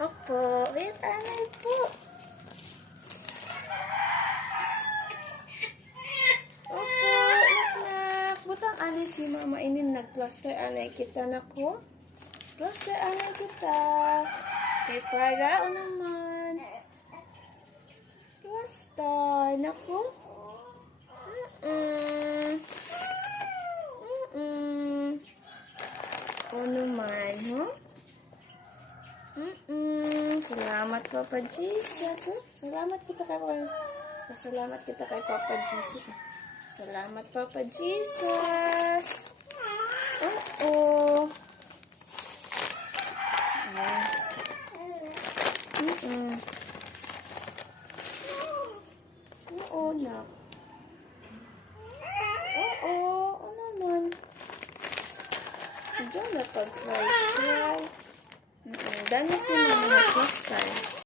Opo. Wait, anay po. Opo, nak. Butang anay si mama inin nag-plaster anay kita na ko. Plaster anay kita. Kay para o naman. Plaster na ko. O naman, huh? Salamat Papa Jesus. Salamat kita kay Salamat kita kay Papa Jesus. Salamat Papa Jesus. Oo. Oo na. Oo, ano naman. Diyan na pag-try. Dami sila mga cluster.